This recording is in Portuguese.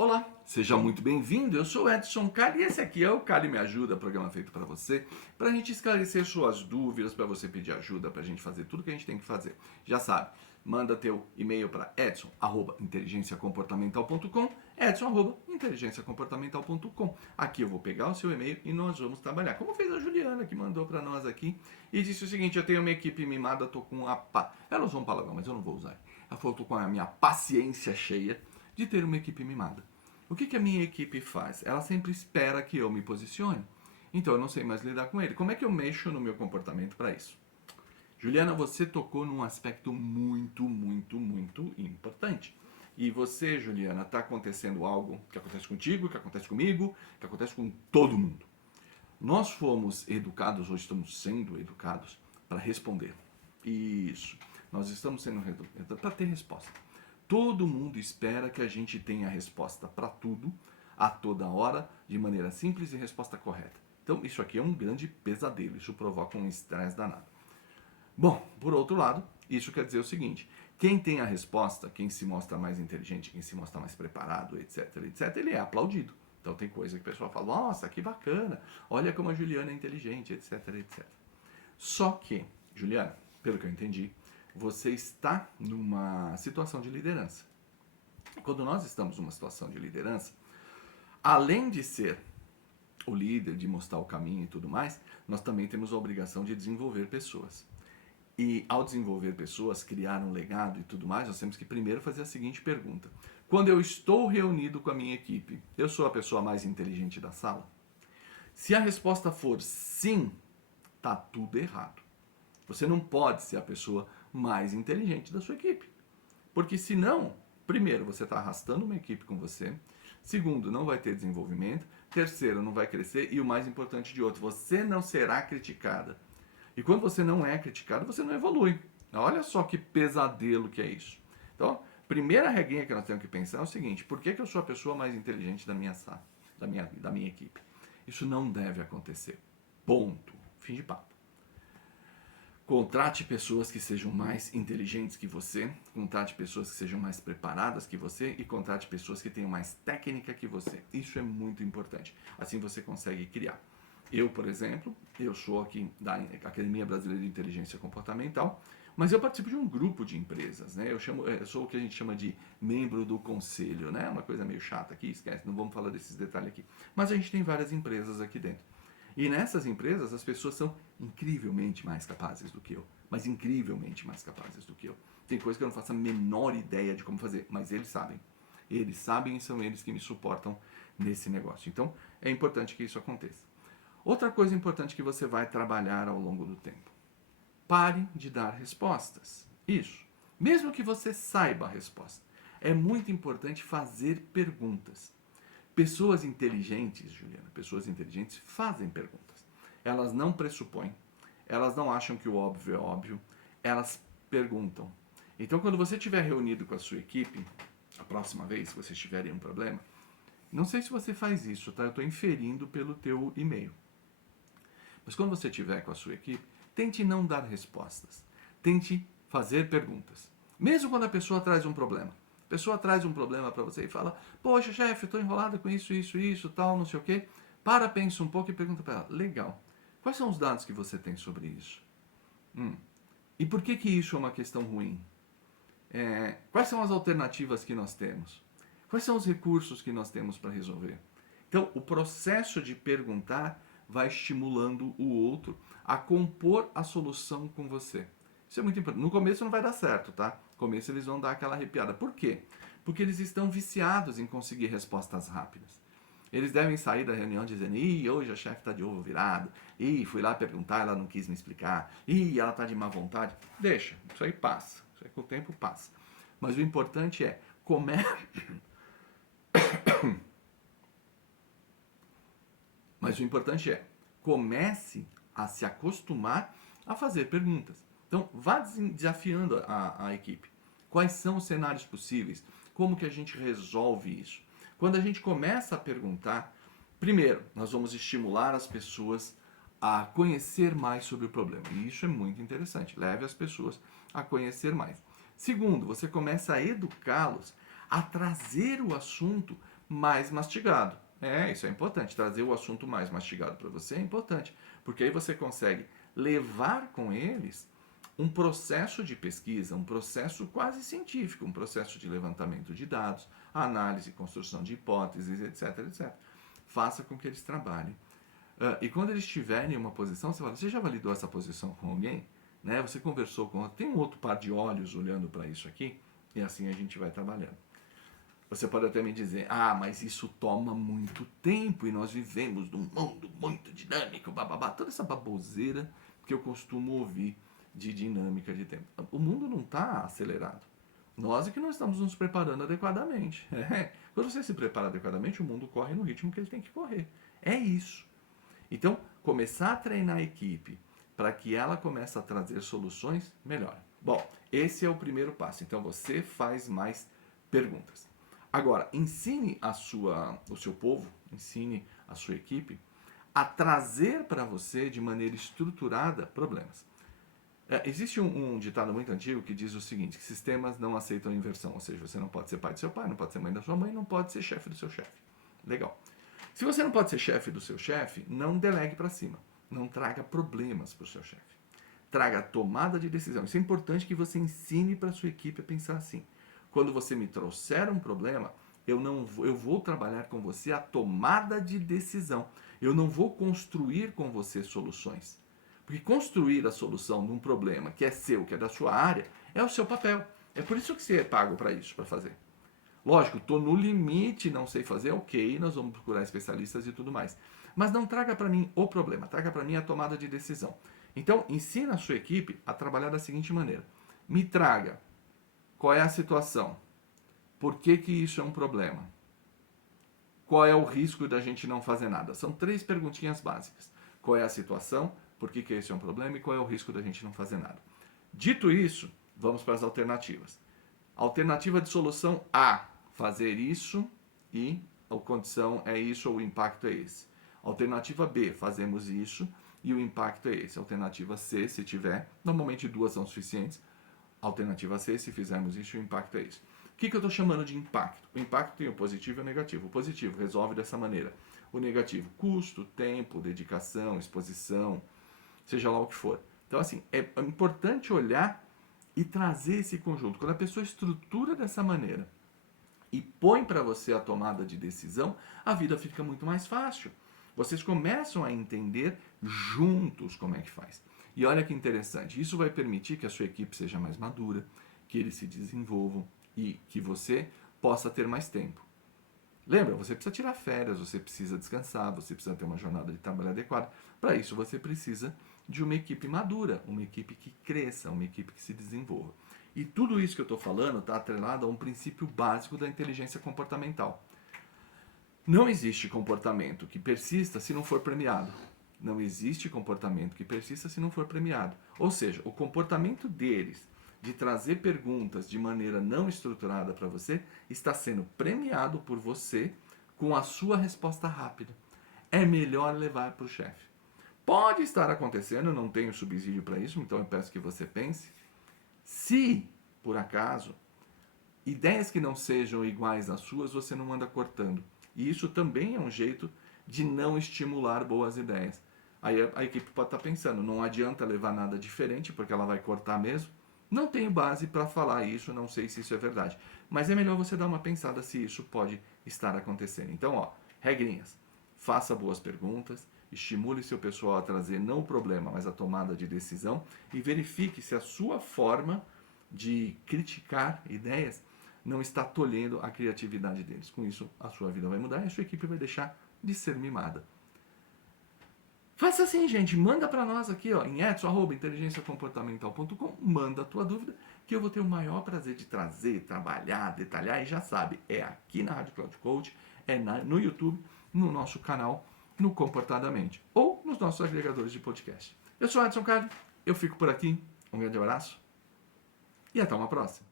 Olá, seja muito bem-vindo. Eu sou Edson Cali e esse aqui é o Cali Me Ajuda, programa feito para você, para a gente esclarecer suas dúvidas, para você pedir ajuda, para a gente fazer tudo que a gente tem que fazer. Já sabe, manda teu e-mail para edson@inteligenciacomportamental.com, edson@inteligenciacomportamental.com. Aqui eu vou pegar o seu e-mail e nós vamos trabalhar. Como fez a Juliana, que mandou para nós aqui e disse o seguinte: eu tenho uma equipe mimada, tô com a ela usou um palavrão, mas eu não vou usar. Ela falou: tô com a minha paciência cheia de ter uma equipe mimada. O que a minha equipe faz? Ela sempre espera que eu me posicione. Então eu não sei mais lidar com ele. Como é que eu mexo no meu comportamento para isso? Juliana, você tocou num aspecto muito importante. E você, Juliana, está acontecendo algo que acontece contigo, que acontece comigo, que acontece com todo mundo. Nós fomos educados, ou estamos sendo educados, para responder. Isso. Nós estamos sendo educados para ter resposta. Todo mundo espera que a gente tenha a resposta para tudo, a toda hora, de maneira simples e resposta correta. Então, isso aqui é um grande pesadelo, isso provoca um estresse danado. Bom, por outro lado, isso quer dizer o seguinte: quem tem a resposta, quem se mostra mais inteligente, quem se mostra mais preparado, etc, ele é aplaudido. Então tem coisa que o pessoal fala: nossa, que bacana, olha como a Juliana é inteligente, etc. Só que, Juliana, pelo que eu entendi, você está numa situação de liderança. Quando nós estamos numa situação de liderança, além de ser o líder, de mostrar o caminho e tudo mais, nós também temos a obrigação de desenvolver pessoas. E ao desenvolver pessoas, criar um legado e tudo mais, nós temos que primeiro fazer a seguinte pergunta: quando eu estou reunido com a minha equipe, eu sou a pessoa mais inteligente da sala? Se a resposta for sim, tá tudo errado. Você não pode ser a pessoa mais inteligente da sua equipe. Porque senão, primeiro, você está arrastando uma equipe com você. Segundo, não vai ter desenvolvimento. Terceiro, não vai crescer. E o mais importante de outro, você não será criticada. E quando você não é criticado, você não evolui. Olha só que pesadelo que é isso. Então, primeira regrinha que nós temos que pensar é o seguinte: por que eu sou a pessoa mais inteligente da minha sala, da minha equipe? Isso não deve acontecer. Ponto. Fim de papo. Contrate pessoas que sejam mais inteligentes que você, contrate pessoas que sejam mais preparadas que você e contrate pessoas que tenham mais técnica que você. Isso é muito importante. Assim você consegue criar. Eu, por exemplo, eu sou aqui da Academia Brasileira de Inteligência Comportamental, mas eu participo de um grupo de empresas, né? Eu sou o que a gente chama de membro do conselho, né? Uma coisa meio chata aqui, esquece, não vamos falar desses detalhes aqui. Mas a gente tem várias empresas aqui dentro. E nessas empresas as pessoas são incrivelmente mais capazes do que eu. Mas incrivelmente mais capazes do que eu. Tem coisa que eu não faço a menor ideia de como fazer, mas eles sabem. Eles sabem e são eles que me suportam nesse negócio. Então é importante que isso aconteça. Outra coisa importante que você vai trabalhar ao longo do tempo: pare de dar respostas. Isso. Mesmo que você saiba a resposta, é muito importante fazer perguntas. Pessoas inteligentes, Juliana, pessoas inteligentes fazem perguntas. Elas não pressupõem, elas não acham que o óbvio é óbvio, elas perguntam. Então, quando você estiver reunido com a sua equipe, a próxima vez que vocês tiverem um problema, não sei se você faz isso, tá? Eu estou inferindo pelo teu e-mail. Mas quando você estiver com a sua equipe, tente não dar respostas. Tente fazer perguntas. Mesmo quando a pessoa traz um problema. A pessoa traz um problema para você e fala: poxa, chefe, eu estou enrolada com isso, tal, não sei o quê. Pensa um pouco e pergunta para ela: legal, quais são os dados que você tem sobre isso? E por que isso é uma questão ruim? Quais são as alternativas que nós temos? Quais são os recursos que nós temos para resolver? Então, o processo de perguntar vai estimulando o outro a compor a solução com você. Isso é muito importante. No começo não vai dar certo, tá? No começo eles vão dar aquela arrepiada. Por quê? Porque eles estão viciados em conseguir respostas rápidas. Eles devem sair da reunião dizendo: ih, hoje a chefe está de ovo virado. Ih, fui lá perguntar, ela não quis me explicar. Ih, ela está de má vontade. Deixa, isso aí passa. Isso aí com o tempo passa. Mas o importante é comece a se acostumar a fazer perguntas. Então, vá desafiando a equipe. Quais são os cenários possíveis? Como que a gente resolve isso? Quando a gente começa a perguntar, primeiro, nós vamos estimular as pessoas a conhecer mais sobre o problema. E isso é muito interessante. Leve as pessoas a conhecer mais. Segundo, você começa a educá-los a trazer o assunto mais mastigado. Isso é importante. Trazer o assunto mais mastigado para você é importante. Porque aí você consegue levar com eles um processo de pesquisa, um processo quase científico, um processo de levantamento de dados, análise, construção de hipóteses, etc, etc. Faça com que eles trabalhem. E quando eles estiverem em uma posição, você fala, você já validou essa posição com alguém? Né? Você conversou com... Tem um outro par de olhos olhando para isso aqui? E assim a gente vai trabalhando. Você pode até me dizer, mas isso toma muito tempo e nós vivemos num mundo muito dinâmico, bababá. Toda essa baboseira que eu costumo ouvir de dinâmica de tempo. O mundo não está acelerado. Nós é que não estamos nos preparando adequadamente. Quando você se prepara adequadamente, o mundo corre no ritmo que ele tem que correr. É isso. Então, começar a treinar a equipe para que ela comece a trazer soluções, melhor. Bom, esse é o primeiro passo. Então, você faz mais perguntas. Agora, ensine o seu povo, ensine a sua equipe a trazer para você de maneira estruturada problemas. Existe um ditado muito antigo que diz o seguinte, que sistemas não aceitam inversão, ou seja, você não pode ser pai do seu pai, não pode ser mãe da sua mãe, não pode ser chefe do seu chefe. Legal. Se você não pode ser chefe do seu chefe, não delegue para cima, não traga problemas para o seu chefe. Traga tomada de decisão. Isso é importante que você ensine para a sua equipe a pensar assim. Quando você me trouxer um problema, eu vou trabalhar com você a tomada de decisão. Eu não vou construir com você soluções. Porque construir a solução de um problema que é seu, que é da sua área, é o seu papel. É por isso que você é pago para isso, para fazer. Lógico, estou no limite, não sei fazer, ok, nós vamos procurar especialistas e tudo mais. Mas não traga para mim o problema, traga para mim a tomada de decisão. Então, ensina a sua equipe a trabalhar da seguinte maneira. Me traga qual é a situação, por que isso é um problema, qual é o risco da gente não fazer nada. São 3 perguntinhas básicas. Qual é a situação, por que esse é um problema e qual é o risco da gente não fazer nada. Dito isso, vamos para as alternativas. Alternativa de solução A, fazer isso e a condição é isso ou o impacto é esse. Alternativa B, fazemos isso e o impacto é esse. Alternativa C, se tiver, normalmente 2 são suficientes. Alternativa C, se fizermos isso, o impacto é esse. O que eu estou chamando de impacto? O impacto tem o positivo e o negativo. O positivo resolve dessa maneira. O negativo, custo, tempo, dedicação, exposição, seja lá o que for. Então, assim, é importante olhar e trazer esse conjunto. Quando a pessoa estrutura dessa maneira e põe para você a tomada de decisão, a vida fica muito mais fácil. Vocês começam a entender juntos como é que faz. E olha que interessante, isso vai permitir que a sua equipe seja mais madura, que eles se desenvolvam e que você possa ter mais tempo. Lembra, você precisa tirar férias, você precisa descansar, você precisa ter uma jornada de trabalho adequada. Para isso você precisa de uma equipe madura, uma equipe que cresça, uma equipe que se desenvolva. E tudo isso que eu estou falando está atrelado a um princípio básico da inteligência comportamental. Não existe comportamento que persista se não for premiado. Não existe comportamento que persista se não for premiado. Ou seja, o comportamento deles de trazer perguntas de maneira não estruturada para você está sendo premiado por você com a sua resposta rápida. É melhor levar para o chefe. Pode estar acontecendo, eu não tenho subsídio para isso, então eu peço que você pense. Se, por acaso, ideias que não sejam iguais às suas, você não anda cortando. E isso também é um jeito de não estimular boas ideias. Aí a equipe pode estar pensando, não adianta levar nada diferente, porque ela vai cortar mesmo. Não tenho base para falar isso, não sei se isso é verdade. Mas é melhor você dar uma pensada se isso pode estar acontecendo. Então, regrinhas. Faça boas perguntas, estimule seu pessoal a trazer não o problema, mas a tomada de decisão e verifique se a sua forma de criticar ideias não está tolhendo a criatividade deles. Com isso, a sua vida vai mudar e a sua equipe vai deixar de ser mimada. Faça assim, gente. Manda para nós aqui, em edson@inteligenciacomportamental.com. Manda a tua dúvida, que eu vou ter o maior prazer de trazer, trabalhar, detalhar. E já sabe, é aqui na Rádio Cloud Coach, no YouTube, no nosso canal, no Comportadamente, ou nos nossos agregadores de podcast. Eu sou Edson Carlos, eu fico por aqui. Um grande abraço e até uma próxima.